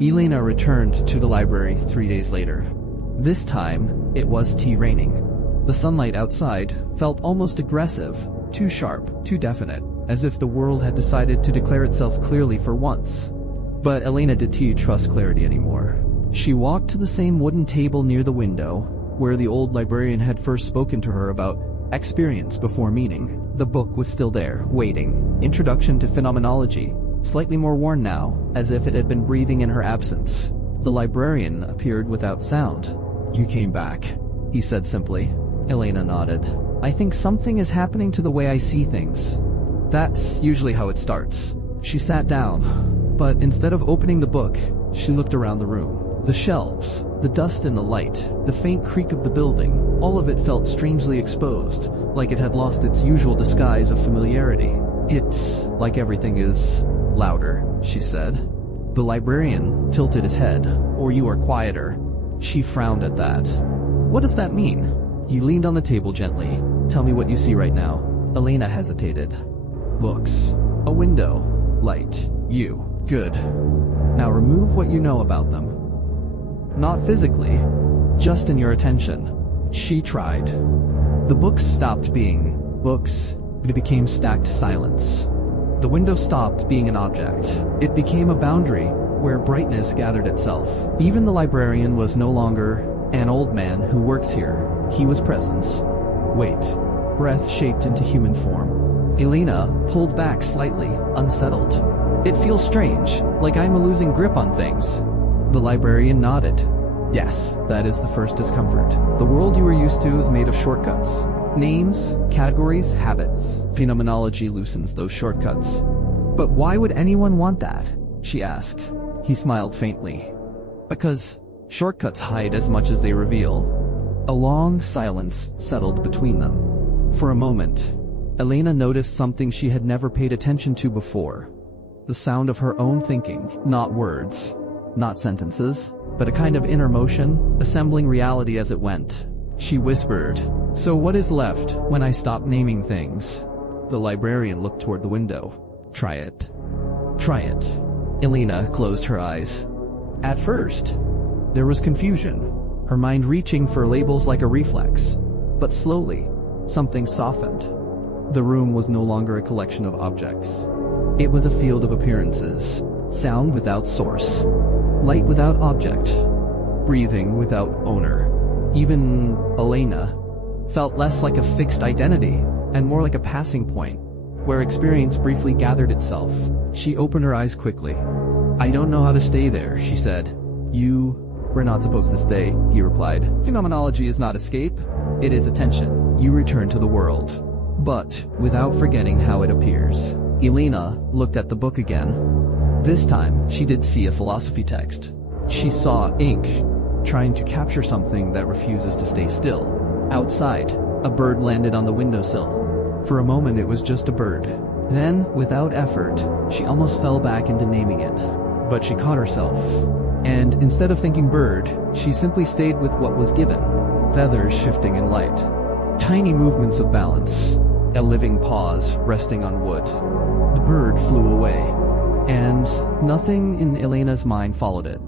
Elena returned to the library 3 days later. This time, it was raining. The sunlight outside felt almost aggressive, too sharp, too definite, as if the world had decided to declare itself clearly for once. But Elena didn't trust clarity anymore. She walked to the same wooden table near the window, where the old librarian had first spoken to her about experience before meaning. The book was still there, waiting. Introduction to Phenomenology, slightly more worn now, as if it had been breathing in her absence. The librarian appeared without sound. "You came back," he said simply. Elena nodded. "I think something is happening to the way I see things. That's usually how it starts." She sat down, but instead of opening the book, she looked around the room. The shelves, the dust in the light, the faint creak of the building, all of it felt strangely exposed, like it had lost its usual disguise of familiarity. "It's like everything is louder," she said. The librarian tilted his head. "Or you are quieter." She frowned at that. "What does that mean?" He leaned on the table gently. "Tell me what you see right now." Elena hesitated. "Books. A window. Light. You. Good. Now remove what you know about them. Not physically, just in your attention." She tried. The books stopped being books. It became stacked silence. The window stopped being an object. It became a boundary where brightness gathered itself. Even the librarian was no longer an old man who works here. He was presence. Wait. Breath shaped into human form. Elena pulled back slightly, unsettled. "It feels strange, like I'm losing grip on things." The librarian nodded. "Yes, that is the first discomfort. The world you were used to is made of shortcuts. Names, categories, habits. Phenomenology loosens those shortcuts." "But why would anyone want that?" she asked. He smiled faintly. "Because shortcuts hide as much as they reveal." A long silence settled between them. For a moment, Elena noticed something she had never paid attention to before. The sound of her own thinking, not words, not sentences, but a kind of inner motion, assembling reality as it went. She whispered, "So what is left when I stop naming things?" The librarian looked toward the window. "Try it. Try it." Elena closed her eyes. At first, there was confusion, her mind reaching for labels like a reflex. But slowly, something softened. The room was no longer a collection of objects. It was a field of appearances. Sound without source. Light without object. Breathing without owner. Even Elena felt less like a fixed identity and more like a passing point, where experience briefly gathered itself. She opened her eyes quickly. "I don't know how to stay there," she said. We're not supposed to stay," he replied. "Phenomenology is not escape. It is attention. You return to the world, but without forgetting how it appears." Elena looked at the book again. This time, she did see a philosophy text. She saw ink, trying to capture something that refuses to stay still. Outside, a bird landed on the windowsill. For a moment, it was just a bird. Then, without effort, she almost fell back into naming it. But she caught herself. And instead of thinking bird, she simply stayed with what was given. Feathers shifting in light. Tiny movements of balance. A living pause resting on wood. The bird flew away. And nothing in Elena's mind followed it.